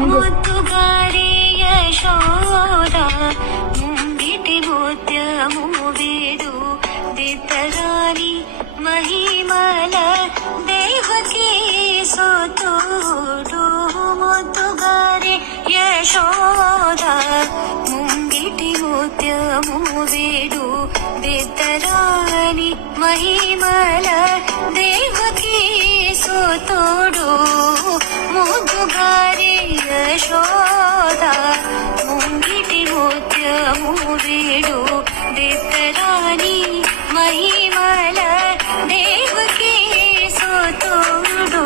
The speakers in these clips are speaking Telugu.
ముద్దుగారి యశోద ముంగిటి ముత్యము వీడు దిద్దరాని మహిమల దేవకీ సుతుడు ముద్దుగారి యశోద ముంగిటి ముత్యము వీడు దిద్దరాని మహిమల దేవకీ సుతుడు ముద్దుగారి యశోద ముంగిటి ముత్యము వీడు దిద్దరాని మహిమల దేవకీ సుతుడు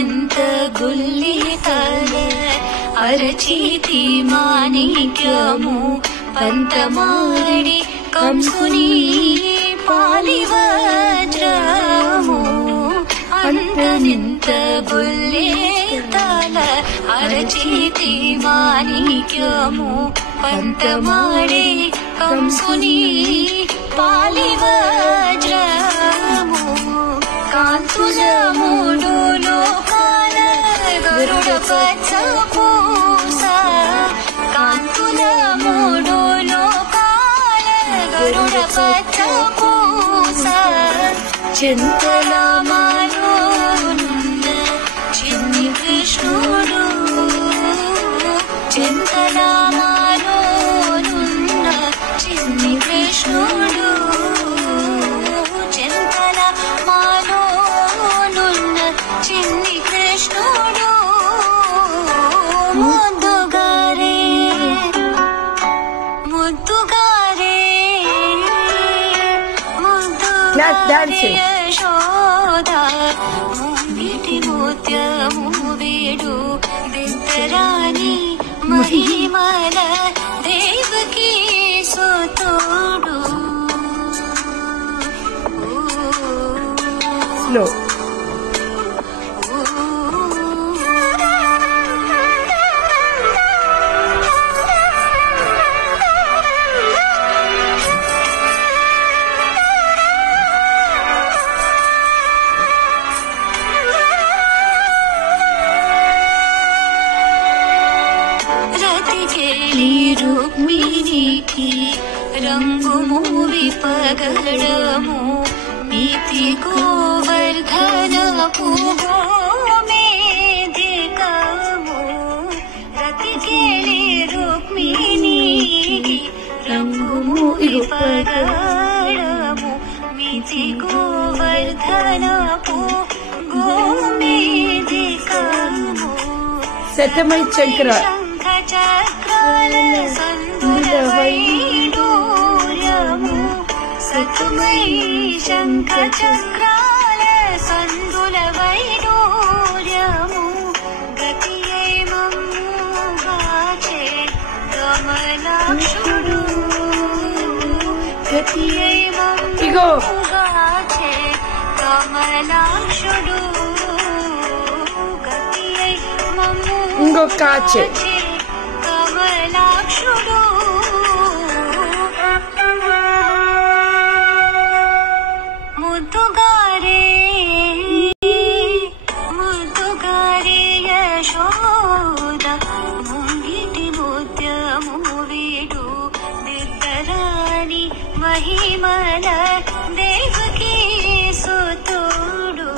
ఎంత గుల్లితల అరచేతి మాణిక్యము పంతమాడి కంసుని పాలివజ్రము అంతనింత గుల్లితల అరచేతి మాణిక్యము పంతమాడి కంసుని పాలివజ్రము కాంతుల మూడు లోకాల గరుడ పచ్చ పూస కాంతుల మూడు లోకాల గరుడ పచ్చ పూస చింతల మాలోనున్న చిన్ని కృష్ణుడు చింతల మాలోనున్న చిన్ని కృష్ణుడు చిన్ని కృష్ణుడు ముద్దుగారే ముద్దుగారే ముద్దుగారే యశోద ముంగిటి ముత్యము వీడు దిద్దరాని మహిమల దేవకీ సుతుడు స్లో రుక్మిణికి రంగు మూవి పగడము మీతి గోవర్ధనపు గోమేధికము రతికేళి రుక్మిణికి రంగు మూవి పగడము మీతి గోవర్ధనపు గోమేధికము శతమై చక్ర చక్రాల సందుల వైడూర్యము సతుమై శంఖ చక్రాల సందుల వైడూర్యము గతియై మమ్ముగాచే కమలాక్షుడు గతియై మమ్ముగాచే కమలాక్షుడు గతియై మమ్ముగాచే కమలాక్షుడు ముద్దుగారే ముద్దుగారే యశోద ముంగిటి ముత్యము వీడు దిద్దరాని మహిమల దేవకీ సుతుడు